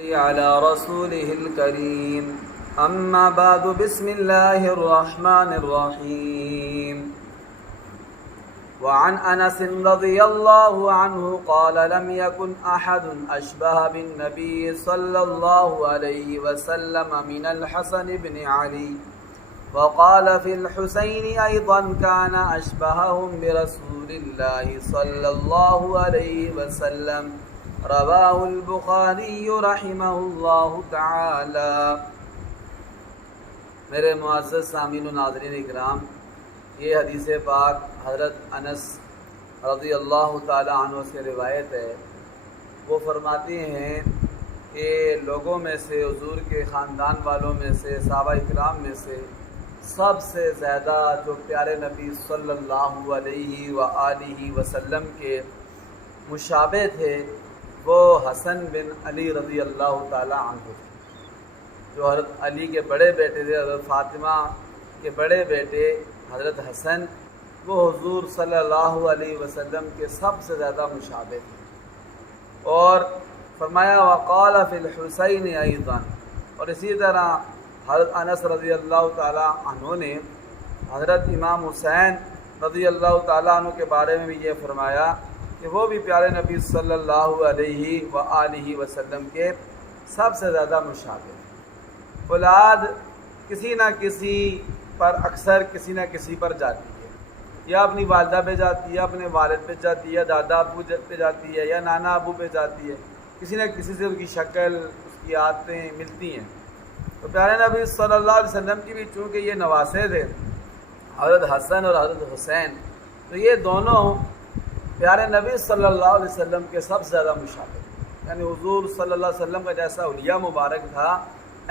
على رسوله الكريم أما بعد بسم الله الرحمن الرحيم وعن أنس رضي الله عنه قال لم يكن أحد أشبه بالنبي صلى الله عليه وسلم من الحسن بن علي وقال في الحسين أيضا كان أشبههم برسول الله صلى الله عليه وسلم رواہ البخاری رحمہ اللہ تعالی۔ میرے معزز سامعین و ناظرین اکرام، یہ حدیث پاک حضرت انس رضی اللہ تعالی عنہ سے روایت ہے۔ وہ فرماتے ہیں کہ لوگوں میں سے، حضور کے خاندان والوں میں سے، صحابہ اکرام میں سے سب سے زیادہ جو پیارے نبی صلی اللہ علیہ وآلہ وسلم کے مشابہ تھے وہ حسن بن علی رضی اللہ تعالی عنہ تھے، جو حضرت علی کے بڑے بیٹے تھے، حضرت فاطمہ کے بڑے بیٹے حضرت حسن، وہ حضور صلی اللہ علیہ وسلم کے سب سے زیادہ مشابہ تھے۔ اور فرمایا وقال فی الحسین ایضا، اور اسی طرح حضرت انس رضی اللہ تعالی عنہ نے حضرت امام حسین رضی اللہ تعالی عنہ کے بارے میں بھی یہ فرمایا کہ وہ بھی پیارے نبی صلی اللہ علیہ وآلہ وسلم کے سب سے زیادہ مشابہ ہیں۔ اولاد کسی نہ کسی پر اکثر کسی نہ کسی پر جاتی ہے، یا اپنی والدہ پہ جاتی ہے، یا اپنے والد پہ جاتی ہے، یا دادا ابو پہ جاتی ہے، یا نانا ابو پہ جاتی ہے، کسی نہ کسی سے اس کی شکل، اس کی عادتیں ملتی ہیں۔ تو پیارے نبی صلی اللہ علیہ وسلم کی بھی چونکہ یہ نواسے تھے حضرت حسن اور حضرت حسین، تو یہ دونوں پیارے نبی صلی اللہ علیہ وسلم کے سب سے زیادہ مشابہ، یعنی حضور صلی اللہ علیہ وسلم کا جیسا حلیہ مبارک تھا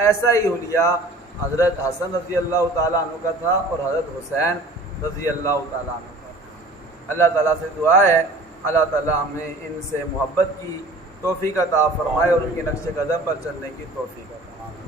ایسا ہی حلیہ حضرت حسن رضی اللہ تعالیٰ عنہ کا تھا اور حضرت حسین رضی اللہ تعالیٰ عنہ کا تھا۔ اللہ تعالیٰ سے دعا ہے اللہ تعالیٰ ہمیں ان سے محبت کی توفیق عطا فرمائے اور ان کے نقش قدم پر چلنے کی توفیق عطا فرمائے۔